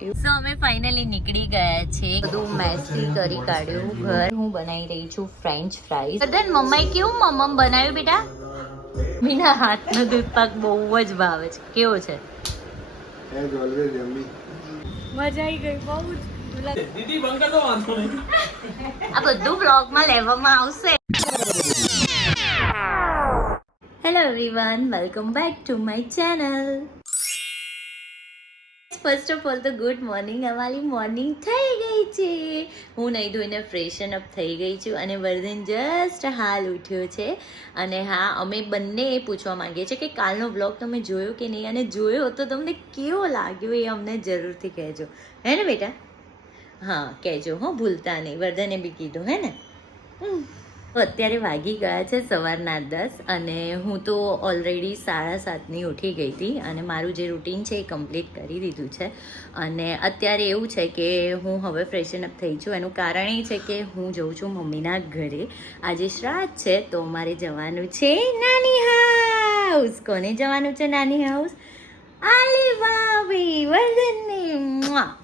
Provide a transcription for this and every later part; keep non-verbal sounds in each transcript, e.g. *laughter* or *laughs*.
સો અમે ફાઇનલી નીકળી ગયા છે બધું મેસી કરી કાઢ્યું ઘર. હું બનાવી રહી છું ફ્રેન્ચ ફ્રાઈઝ વર્ધન મમ્માએ કેવું મમ્મ બનાવ્યું બેટા? મીના હાથનો દૂધ પાક બહુ જ ભાવે છે. કેવો છે? એઝ ઓલવેઝ યમ્મી મજા આવી ગઈ બહુ આ બધું બ્લોગમાં લેવામાં આવશે. Hello everyone welcome back to my channel first of all તો ગુડ મોર્નિંગ અમારી મોર્નિંગ થઈ ગઈ છે. હું નહીં ધોઈને ફ્રેશન અપ થઈ ગઈ છું અને વર્ધન જસ્ટ હાલ ઉઠ્યો છે. અને હા, અમે બંને એ પૂછવા માંગીએ છીએ કે કાલનો બ્લોગ તમે જોયો કે નહીં? અને જોયો તો તમને કેવો લાગ્યો એ અમને જરૂરથી કહેજો. હે ને બેટા? હા, કહેજો, હો, ભૂલતા નહીં. વર્ધને બી કીધું, હે ને? અત્યારે વાગી ગયા છે સવારના દસ અને હું તો ઓલરેડી સાડા સાતની ઉઠી ગઈ હતી અને મારું જે રૂટીન છે એ કમ્પ્લીટ કરી દીધું છે. અને અત્યારે એવું છે કે હું હવે ફ્રેશન અપ થઈ છું. એનું કારણ એ છે કે હું જઉં છું મમ્મીના ઘરે. આજે શ્રાદ્ધ છે તો મારે જવાનું છે નાની હાઉસ કોને જવાનું છે નાની હાઉસ આલી વાવી વર્ધનની.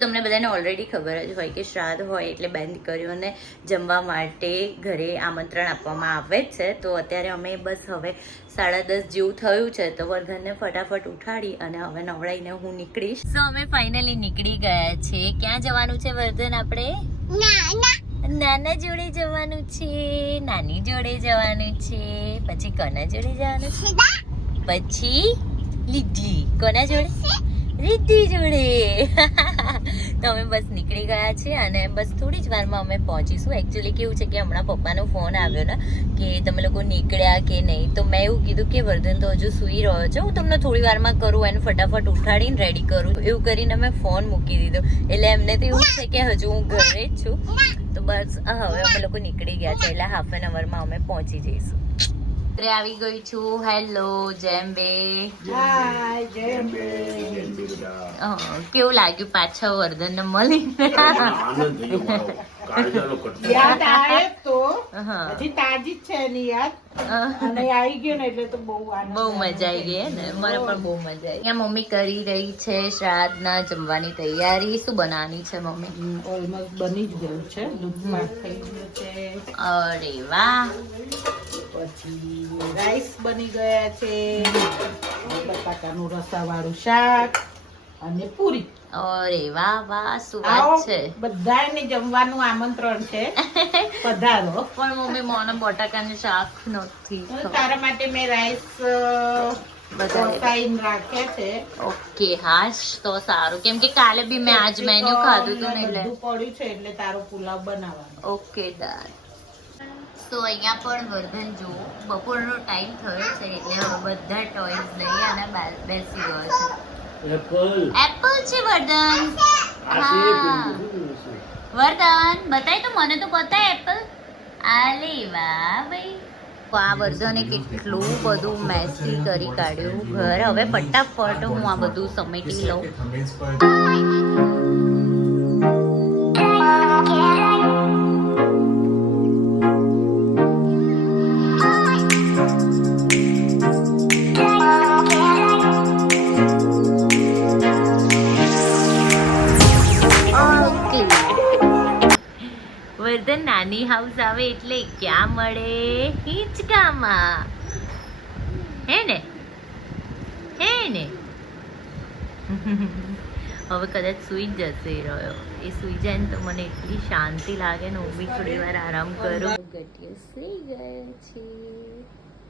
તમને બધાને ઓલરેડી ખબર જ હોય કે શ્રાદ્ધ હોય એટલે બેન દીકરીઓને જમવા માટે ઘરે આમંત્રણ આપવામાં આવે જ છે. તો અત્યારે અમે બસ હવે સાડા દસ જેવું થયું છે તો વર્ધનને ફટાફટ ઉઠાડી અને હવે નવડાઈને હું નીકળીશ. સો અમે ફાઇનલી નીકળી ગયા છે ક્યાં જવાનું છે વર્ધન આપણે? નાના જોડે જવાનું છે. નાની જોડે જવાનું છે. પછી કોના જોડે જવાનું છે? પછી લીધી કોના જોડે? રિદ્ધિ જોડે. *laughs* તો અમે બસ નીકળી ગયા છે અને બસ થોડી જ વારમાં અમે પહોંચીશું. એકચ્યુઅલી કેવું છે કે હમણાં પપ્પાનો ફોન આવ્યો ને કે તમે લોકો નીકળ્યા કે નહીં? તો મેં એવું કીધું કે વર્ધન તો હજુ સૂઈ રહ્યો છે. હું તમને થોડી વારમાં કરું એને ફટાફટ ઉઠાડીને રેડી કરું. એવું કરીને મેં ફોન મૂકી દીધો. એટલે એમને તો એવું છે કે હજુ હું ઘરે જ છું. તો બસ હવે અમે લોકો નીકળી ગયા છે. એટલે હાફ એન અવરમાં અમે પહોંચી જઈશું. ઘરે આવી ગઈ છું. હેલો જેમ બે કેવું લાગ્યું પાછા વર્ધન મળીને? કાળજાનો કટકો યાદ આવે તો હજી તાજી જ છે એની યાદ. અને આવી ગયો ને એટલે તો બહુ આનંદ બહુ મજા આવી ગઈ ને? મને પણ બહુ મજા આવી અહીંયા મમ્મી કરી રહી છે શ્રાદ્ધના જમવાની તૈયારી. શું બનાવવાની છે મમ્મી? ઓલમોસ્ટ બની જ ગયું છે દૂધ પાક થઈ ગયું છે. અરે વાહ. પછી રાઈસ બની ગયા છે બટાકાનું રસાવાળું શાક અને પૂરી. અરે વાહ વાહ શું વાત છે? બધાને જમવાનું આમંત્રણ છે. *laughs* પધારો પણ મમ્મી મને બટાકાનું શાક નથી તારા માટે મેં રાઈસ ઓકે હાશ તો સારું. કેમ કે કાલે બી મેં આજ મેન્યુ ખાધું હતું ને એટલે. પડ્યું છે એટલે તારો પુલાવ બનાવવાનો. ઓકે ડન તો અહીંયા પણ વર્ધન જો બપોરનો ટાઈમ થયો છે એટલે બધા ટોયસ લઈ અને બેસી ગયો છે. એપલ એપલ છે વર્ધન. વર્ધન બતાય તો મને તો બતાય એપલ આલે વાહ ભાઈ. આ વર્ધને કેટલું બધું મેસી કરી કાઢ્યું. ઘર હવે ફટાફટ હું આ બધું સમેટી લઉં. આવે એટલે ક્યાં મળે? હિંચકામાં. હે ને? હે ને? હવે કદાચ સૂઈ જ જશે રહ્યો. એ સૂઈ જાય ને તો મને એટલી શાંતિ લાગે ને હું બી થોડી વાર આરામ કરું. ગટીએ સૂઈ ગયો છે.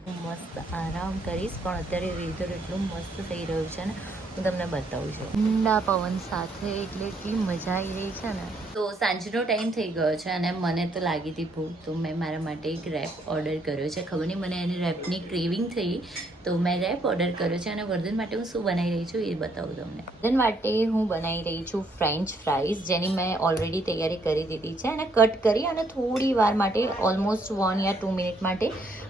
મસ્ત આરામ કરીશ પણ અત્યારે વેધર એટલું મસ્ત થઈ રહ્યું છે ને. હું તમને બતાવું છું. ઠંડા પવન સાથે એટલે એટલી મજા આવી રહી છે ને. તો સાંજનો ટાઈમ થઈ ગયો છે અને મને તો લાગી હતી ભૂખ તો મેં મારા માટે એક રેપ ઓર્ડર કર્યો છે. ખબર નહીં મને એની રેપની ક્રેવિંગ થઈ તો મેં રેપ ઓર્ડર કર્યો છે અને વર્ધન માટે હું શું બનાવી રહી છું એ બતાવું તમને. વર્ધન માટે હું બનાવી રહી છું ફ્રેન્ચ ફ્રાઈઝ જેની મેં ઓલરેડી તૈયારી કરી દીધી છે અને કટ કરી અને થોડી વાર માટે ઓલમોસ્ટ વન યા ટુ મિનિટ માટે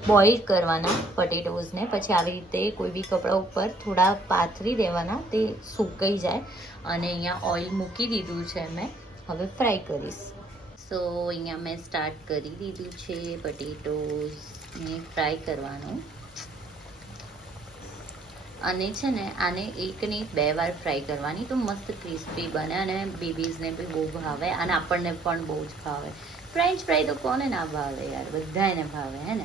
બોઇલ કરવાના પટેટોઝને પછી આવી રીતે કોઈ બી કપડા ઉપર થોડા પાથરી દેવાના, તે સુકાઈ જાય. અને અહીંયા ઓઇલ મૂકી દીધું છે મેં. હવે ફ્રાય કરીશ. સો અહીંયા મેં સ્ટાર્ટ કરી દીધું છે પટેટોઝને ફ્રાય કરવાનું. અને છે ને, આને એકની બે વાર ફ્રાય કરવાની તો મસ્ત ક્રિસ્પી બને અને બેબીઝને બી બહુ ભાવે અને આપણને પણ બહુ જ ભાવે. ફ્રેન્ચ ફ્રાય તો કોને ના ભાવે યાર? બધાને ભાવે, હે ને?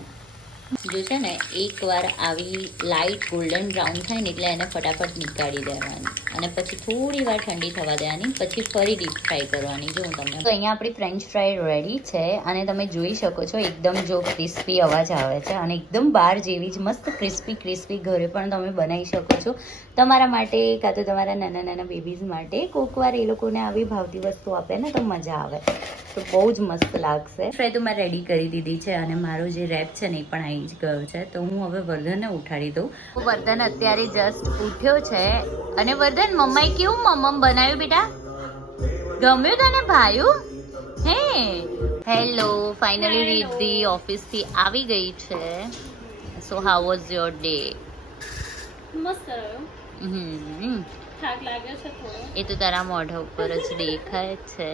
જો છે ને એકવાર આવી લાઇટ ગોલ્ડન બ્રાઉન થાય ને એટલે એને ફટાફટ નીકાળી દેવાની. અને પછી થોડી વાર ઠંડી થવા દેવાની પછી ફરી ડીપ ફ્રાય કરવાની. જો હું તમને તો અહીંયા આપણી ફ્રેન્ચ ફ્રાય રેડી છે અને તમે જોઈ શકો છો એકદમ જો ક્રિસ્પી અવાજ આવે છે અને એકદમ બહાર જેવી જ મસ્ત ક્રિસ્પી ક્રિસ્પી ઘરે પણ તમે બનાવી શકો છો. તમારા માટે કાં તો તમારા નાના નાના બેબીઝ માટે કોકવાર એ લોકોને આવી ભાવતી વસ્તુ આપે ને તો મજા આવે. તો બહુ જ મસ્ત લાગશે. ફ્રાય તો મેં રેડી કરી દીધી છે અને મારો જે રેપ છે ને એ પણ આવી જ ગયો છે તો હું હવે વર્ધનને ઉઠાડી દઉં. વર્ધન અત્યારે જસ્ટ ઉઠ્યો છે. અને વર્ધન મમ્માએ કેવું મમ્મ બનાવ્યું બેટા? ગમ્યું તને ભાયું? હે? હેલો ફાઇનલી રીધિ ઓફિસથી આવી ગઈ છે. So how was your day મસ્ત રહ્યો. હમ. થાક લાગ્યો છે થોડો. એ તો તારા મોઢા ઉપર જ દેખાય છે.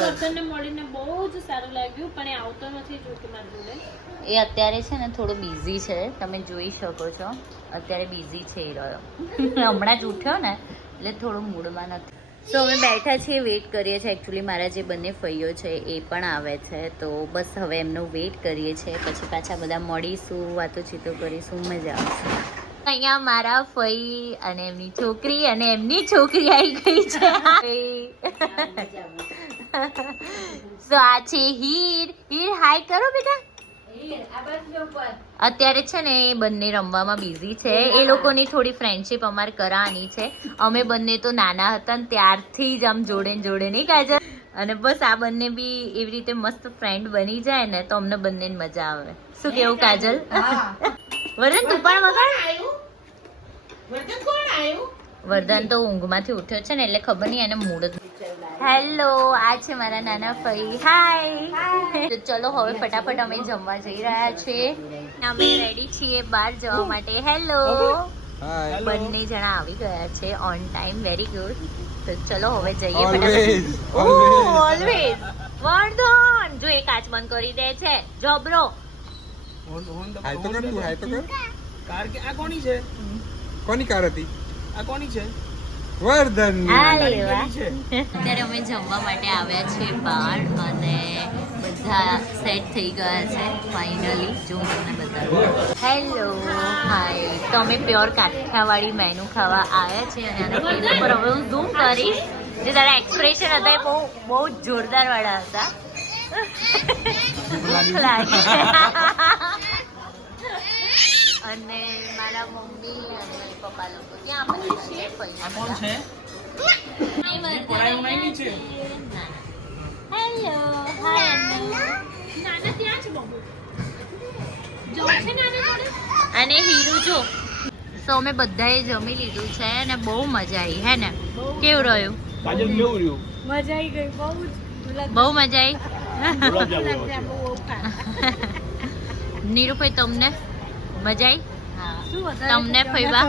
વર્ધનને મળીને બહુ જ સારું લાગ્યું પણ એ આવતો નથી જોતું મારી જોડે. એ અત્યારે છે ને થોડો બિઝી છે તમે જોઈ શકો છો. અત્યારે બિઝી છે એ રહ્યો. હમણાં જ ઉઠ્યો ને એટલે થોડું મૂડમાં નથી. સો અમે બેઠા છીએ વેઇટ કરીએ છીએ. એકચ્યુઅલી મારા જે બંને ફૈયો છે એ પણ આવે છે. તો બસ હવે એમનો વેઇટ કરીએ છીએ. પછી પાછા બધા મળીશું વાતો ચીતો કરીશું મજા આવશે. અહીંયા મારા ફઈ અને એમની છોકરી અને એમની છોકરી આવી ગઈ છે. સો આ છે હીર. હીર હાય કરો બેટા. અત્યારે છે ને એ બંને રમવામાં બિઝી છે. એ લોકોની થોડી ફ્રેન્ડશિપ અમારે કરાવવાની છે. અમે બંને તો નાના હતા ને ત્યારથી જ આમ જોડે ને જોડે નહીં કાજલ અને બસ આ બંને બી એવી રીતે મસ્ત ફ્રેન્ડ બની જાય ને તો અમને બંને મજા આવે. શું કેવું કાજલ? વરદાન તું પણ વગાડ. વરદાન તો ઊંઘમાંથી ઉઠ્યો છે ને એટલે ખબર નહીં એને મૂડ હેલો આ છે મારા નાના ફઈ. હાય તો ચલો હવે ફટાફટ અમે જમવા જઈ રહ્યા છીએ અમે રેડી છીએ બહાર જવા માટે. હેલો બંને જણા આવી ગયા છે ઓન ટાઈમ વેરી ગુડ તો ચલો હવે જઈએ ફટાફટ. ઓલવેઝ વર્ધન. જો એ કાચ બંધ કરી દે છે. જબરો. હાય તો કર હાય તો કર. કાર કે આ કોની છે? કોની કાર હતી? આ કોની છે? વર્ધન અત્યારે અમે જમવા માટે આવ્યા છે બહાર અને બધા સેટ થઈ ગયા છે ફાઇનલી જો તમને બતાવું. હેલો હાય તો અમે પ્યોર કાઠિયાવાડી મેનુ ખાવા આવ્યા છે અને આના ફેસ ઉપર હવે હું ઝૂમ કરીશ. જે તારા એક્સપ્રેશન હતા એ બહુ બહુ જોરદાર વાળા હતા. ભૂખ લાગે. અને મારા મમ્મી અને પપ્પા લોકો. ત્યાં પણ છે? હેલો નાના? ત્યાં છે બબુ. જો છે નાના અને હીરુ જો. સો અમે બધાએ જમી લીધું છે અને બહુ મજા આવી હે ને? કેવું રહ્યું? કેવું રહ્યું? મજા આવી ગઈ બહુ બહુ મજા આવી *laughs* નીરુભાઈ તમને? મજા આવી તમને ફઈવા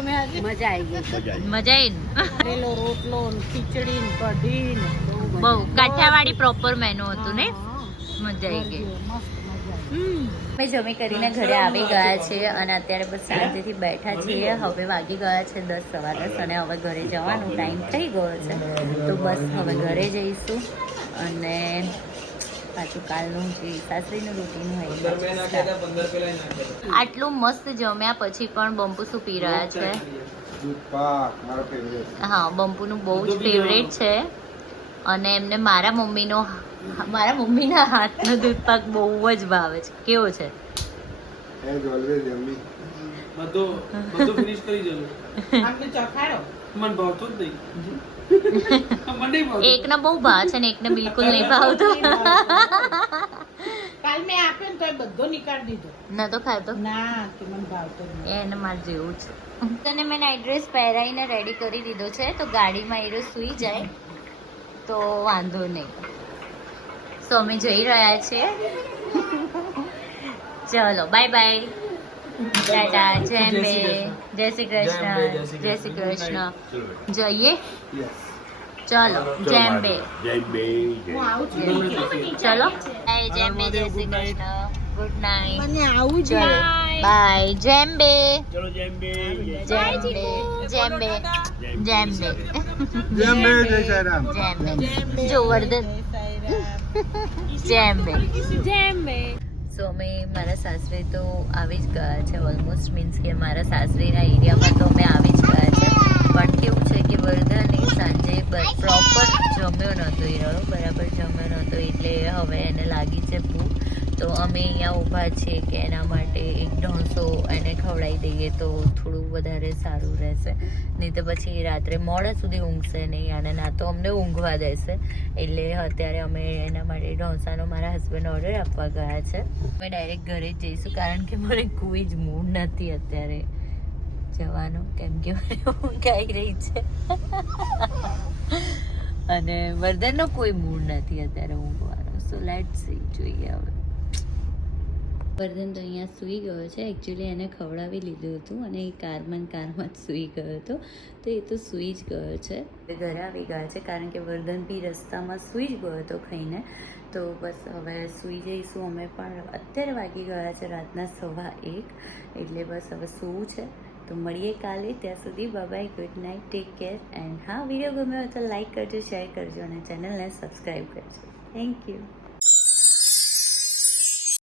મજા આવી ગઈ. મજા આવી. રોટલો ખીચડી કઢી બહુ કાઠિયાવાડી પ્રોપર મેનુ હતું ને? મજા આવી ગઈ. અમે જમી કરીને ઘરે આવી ગયા છે અને અત્યારે બસ શાંતિથી બેઠા છીએ. હવે વાગી ગયા છે દસ સવા દસ અને હવે ઘરે જવાનો. ટાઈમ થઈ ગયો છે. તો બસ હવે ઘરે જઈશું. અને પાછું કાલનું જે સાસરીનું રૂટીન હોય. આટલું મસ્ત જમ્યા પછી પણ બંપુ શું પી રહ્યા છે? દૂધ પાક મારો ફેવરેટ હા બંપુનું બહુ જ ફેવરેટ છે. અને એમને મારા મમ્મીનો મારા મમ્મીના હાથનો દૂધ પાક બહુ જ ભાવે છે. કેવો છે? બધું બધું ફિનિશ કરી જવું આમને ચખાડો. મને ભાવતો જ નહીં. મને નહીં ભાવતું. એકને બહુ ભાવ છે ને એકને બિલકુલ નહીં ભાવતો. *laughs* કાલ મેં આપ્યો ને તો એ બધો નીકાળી દીધો. ના તો ખાતો ના કે મને ભાવતો એને મારે જેવું છે. તને મેં નાઇટ ડ્રેસ પહેરાવીને રેડી કરી દીધો છે તો ગાડીમાં એ રોજ સૂઈ જાય તો વાંધો નહીં. સો અમે જઈ રહ્યા છીએ. *laughs* ચલો બાય બાય ટાટા જય અંબે જય શ્રી કૃષ્ણ જય શ્રી કૃષ્ણ જઈએ યસ ચલો જય અંબે જય બે જય હું આવું છું ચલો જય અંબે જય શ્રી કૃષ્ણ ગુડ નાઇટ મને આવું જ ચલો બાય જેમ્બે ચલો જેમ બે જેમ્બે જેમ્બે જેમ્બે જય અંબે જય સાઈરામ જેમ્બે જો વર્ધન જેમ્બે જેમ બે સો અમે મારા સાસરે તો આવી જ ગયા છે ઓલમોસ્ટ મીન્સ કે મારા સાસરીના એરિયામાં તો અમે આવી જ ગયા છે. પણ કેવું છે કે વર્ધને સાંજે પ્રોપર જમ્યો નહોતો એ બરાબર જમ્યો નહોતો, એટલે હવે એને લાગી છે ભૂખ. તો અમે અહીંયા ઊભા છીએ કે એના માટે એક ઢોંસો એને ખવડાવી દઈએ તો થોડું વધારે સારું રહેશે. નહીં તો પછી રાત્રે મોડા સુધી ઊંઘશે નહીં અને ના તો અમને ઊંઘવા દેશે. એટલે અત્યારે અમે એના માટે ઢોસાનો મારા હસબન્ડ ઓર્ડર આપવા ગયા છે. અમે ડાયરેક્ટ ઘરે જ જઈશું કારણ કે મને કોઈ જ મૂડ નથી અત્યારે જવાનો. કેમ કે મને ઊંઘ આવી રહી છે. અને વર્ધનનો કોઈ મૂડ નથી અત્યારે ઊંઘવાનો. સો લેટ સી જોઈએ હવે. વર્ધન તો અહીંયા સૂઈ ગયો છે. એકચ્યુઅલી એને ખવડાવી લીધું હતું અને એ કારમાં કારમાં જ સૂઈ ગયો હતો. તો એ તો સૂઈ જ ગયો છે. ઘરે આવી ગયા છે કારણ કે વર્ધન બી રસ્તામાં સૂઈ જ ગયો હતો ખાઈને. તો બસ હવે સૂઈ જઈશું. અમે પણ અત્યારે વાગી ગયા છે રાતના સવા એક. એટલે બસ હવે સૂવું છે. તો મળીએ કાલે. ત્યાં સુધી bye good night take care and હા વીડિયો ગમ્યો હોય તો લાઇક કરજો શેર કરજો અને ચેનલને સબસ્ક્રાઈબ કરજો. Thank you